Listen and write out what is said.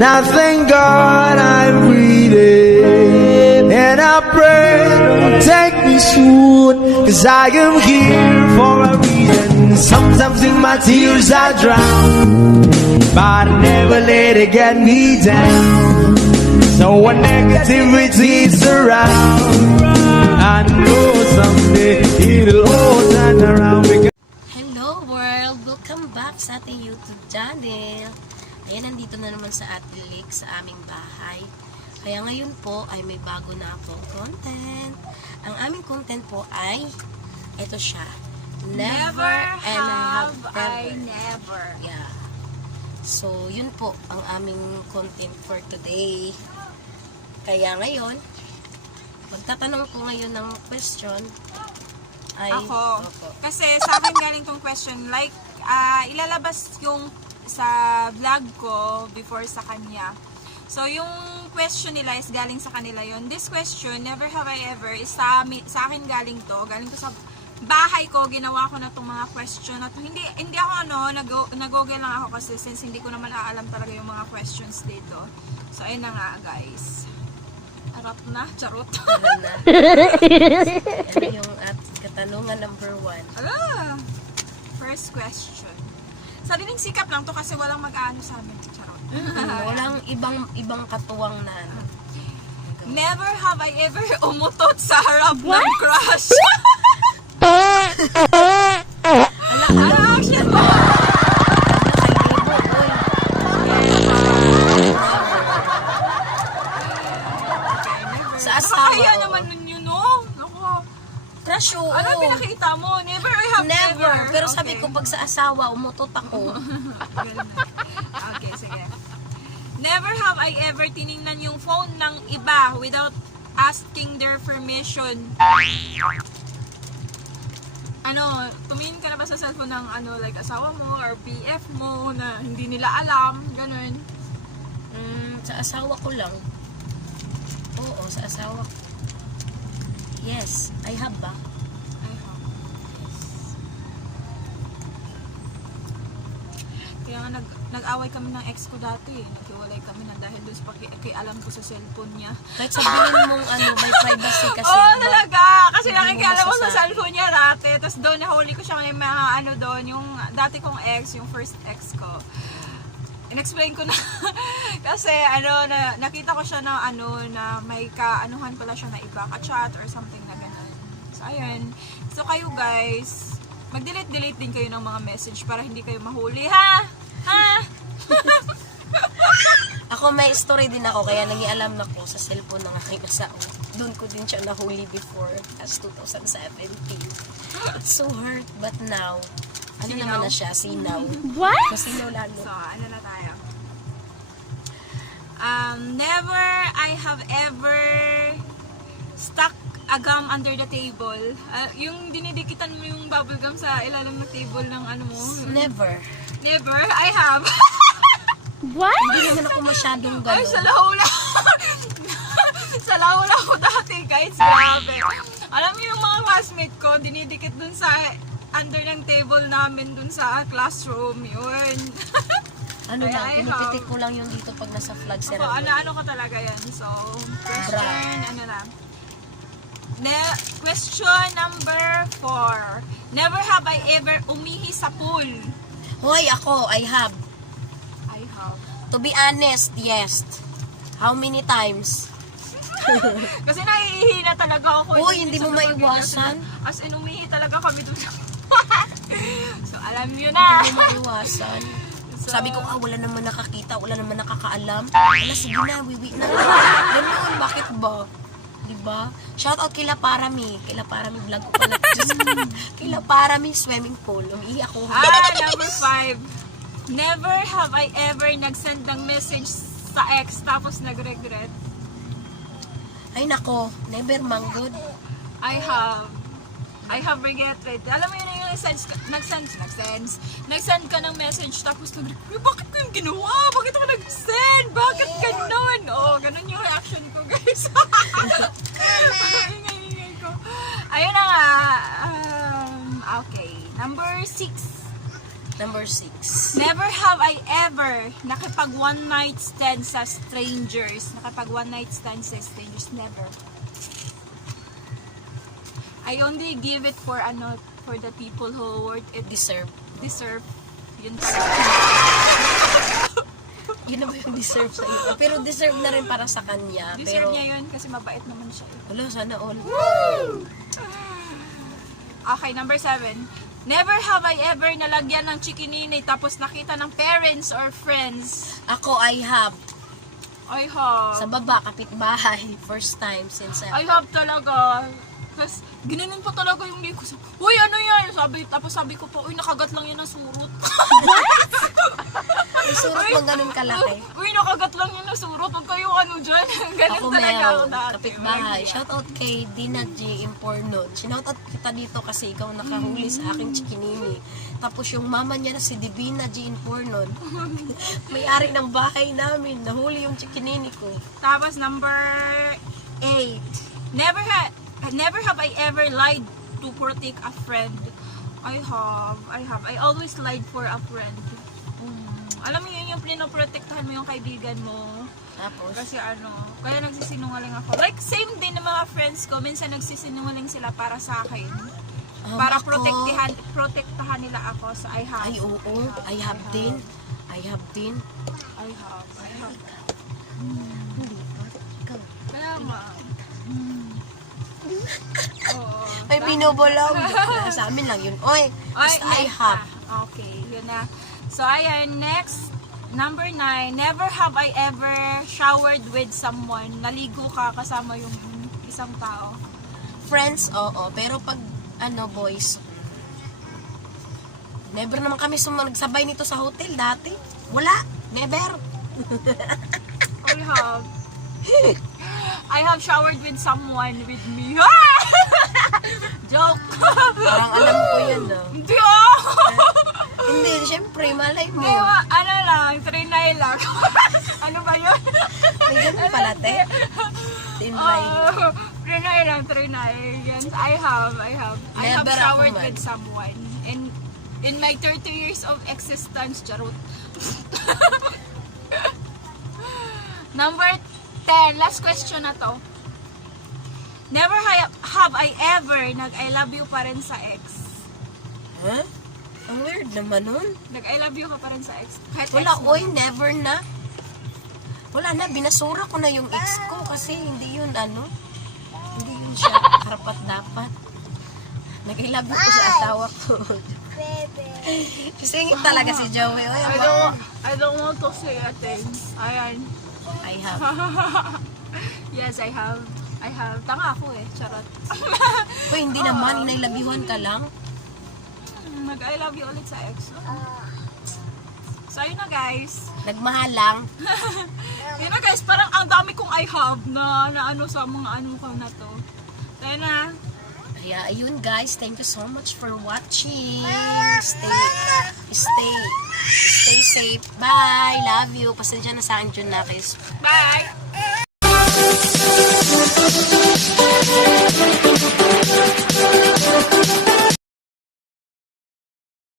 And I thank God I'm breathing. And I pray don't take me soon, 'cause I am here for a reason. Sometimes in my tears I drown, but I never let it get me down. So when negativity is around, I know someday it'll all turn around. Hello world! Welcome back sa ating YouTube channel. Ayan, nandito na naman sa Ate Lick sa aming bahay. Kaya ngayon po ay may bago na akong content. Ang aming content po ay ito siya. Never and have I never. Yeah. So, yun po ang aming content for today. Kaya ngayon, magtatanong ko ngayon ng question ay... Ako. Kasi sa akin galing tong question. Like, ilalabas yung sa vlog ko before sa kanya. So, yung question nila is galing sa kanila yon. This question, never have I ever, is sa akin galing to. Galing to sa bahay ko, ginawa ko na tong mga question. At hindi ako nag-google lang ako kasi since hindi ko naman aalam talaga yung mga questions dito. So, ayun na nga guys. Harap na, charot. Ano yung katanungan number 1? First question. Sariling sikap lang to kasi walang mag-aano sa amin. Charot. Walang ibang katuwang na ano. Never have I ever umutot sa harap ng crush. Sa asawa. Kaya naman nun yun, no? Ako. Crush, oo. Ano pinakita mo? Never I have Never. ever. Pero sabi ko, pag sa asawa, umutot ako. Okay, sige. Never have I ever tiningnan yung phone ng iba without asking their permission. Ano, tumingin ka na ba sa cellphone ng like asawa mo or BF mo na hindi nila alam, ganun? Sa asawa ko lang. Oo, sa asawa ko. Yes, I have ba? I have. Kaya nga nag-away kami ng ex ko dati. Naghiwalay kami na dahil dun sa alam ko sa cellphone niya. Kahit sabihin mong may privacy kasi. Oo, talaga! Kasi nakikialam ko sa masasabi. cellphone niya dati. Tapos doon, nahuli ko siya ng mga doon. Yung dati kong ex, yung first ex ko. In-explain ko na. Kasi nakita ko siya na na may kaanuhan pala siya na iba, ka-chat or something na gano'n. So, ayun. So, kayo guys, mag-delete din kayo ng mga message para hindi kayo mahuli, ha? Ha? Ako may story din ako, kaya nangialam na ko sa cellphone ng aking asawa. Doon ko din siya nahuli before, as 2017. It's so hurt, but now, naman na siya, sinaw. What? Masinaw lalo. So, na tayo? Never I have ever stuck a gum under the table. Yung dinidikitan mo yung bubble gum sa ilalim ng table ng mo. Never. Never? I have. What? Hindi naman ako masyadong gano'n. Ay, sa lahula. Sa lahula ko dati, guys. Grabe. Alam niyo yung mga classmate ko, dinidikit dun sa under ng table namin dun sa classroom. Yun. Pinipitik ko lang yung dito pag nasa flag ceremony. Ano ko talaga yan. So, question, question number 4. Never have I ever umihi sa pool. Hoy, ako, I have. I have. To be honest, yes. How many times? Kasi naiihi na talaga ako. Hoy, hindi mo maiwasan. As in, umihi talaga kami dun. So, alam nyo na. Hindi mo maiwasan. So, sabi ko, wala naman nakakita, wala naman nakakaalam. Wala, sige na, wiwi na. Ganun, bakit ba? Diba? Shoutout kila Parami. Kila Parami vlog ko pala. Kila Parami swimming pool. Umiihi ako. Number 5. Never have I ever nag-send ng message sa ex tapos nag-regret. Ay nako, never man good. I have regretted. Alam mo yun yung nag-send ka ng message tapos nag-regret. Bakit ko yung ginawa? Bakit ako nag-send? Bakit ganun? Oo, ganun yung reaction ko, guys. Ingay ko. Ayun na nga. Okay. Number 6. Number 6. Never have I ever nakipag one night stand sa strangers. Nakipag one night stand sa strangers. Never. I only give it for for the people who worth it Deserve. deserve. Yun talaga. Yun na ba yung deserve sa iyo? Pero deserve na rin para sa kanya. Deserve Pero, niya yun kasi mabait naman siya. wala, sana all. Okay, number 7. Never have I ever nalagyan ng chikinini tapos nakita ng parents or friends. Ako, I have. I have. Sa baba, kapitbahay. First time since I have talaga. Tapos, ginanon pa talaga yung liko. Uy, ano yan? Tapos sabi ko pa, uy, nakagat lang yan ng surot. may surot ng ganun kalaki. Uy, nakagat lang yan ng surot. Huwag kayong ano dyan. Ganun Ako talaga ako meron, dati. kapitbahay. Shoutout kay Dina G. Impornon. Sinoutout kita dito kasi ikaw nakahuli sa aking chikinini. Tapos yung mama niya na si Divina G. Impornon. May-ari ng bahay namin. Nahuli yung chikinini ko. Tapos, number 8. Never have I ever lied to protect a friend. I have. I always lied for a friend. Alam mo yun yung pinoprotektahan mo yung kaibigan mo. Tapos, Kasi kaya nagsisinungaling ako. Like, same din ng mga friends ko. Minsan nagsisinungaling sila para sa akin. Para ako, protektahan nila ako. So, I have. Ay, oo. I have din. I have. Hindi pa. Ikaw. Kaya nga. Oo. May binubulaw. Sa amin lang yun. Oy, basta I next have. na. Okay, yun na. So, ayan, next, number 9, never have I ever showered with someone. Naligo ka kasama yung isang tao. Friends, oo. Pero pag, boys, never naman kami nagsabay nito sa hotel dati. Wala. Never. I have showered with someone with me. Joke. Parang alam ko yun, no? Hindi Hindi, syempre, malay mo. Ano lang, trinay lang. Ano ba yun? May ganun pala, te. Tinry. Trinay. Yes, I have Never showered ako man. with someone. In my 30 years of existence, charot. Number 10, last question na to. Never have I ever nag-I love you pa rin sa ex. Huh? Ang weird naman nun. Nag-I love you ka pa rin sa ex. Kahit Wala, ex mo. oy, never na. Wala na, binasura ko na yung ex ko kasi hindi yun, hindi yun siya karapat dapat. Nag-I love you ko sa asawa ko. Sisingit talaga si Joey. Oy, I don't want to say a thing. Ayan. I have. Yes, I have. Tanga ako eh. Charot. Uy, hindi naman, inailabihan ka lang. Mag-I love you ulit sa ex. So, yun na guys. Nagmahal lang. Yun na guys, parang ang dami kong I have na ano sa mga ano ko na to. So, yun na. Kaya, ayun guys, thank you so much for watching. Stay safe. Bye. Love you. Pasensya na sa akin, Junakis. Bye!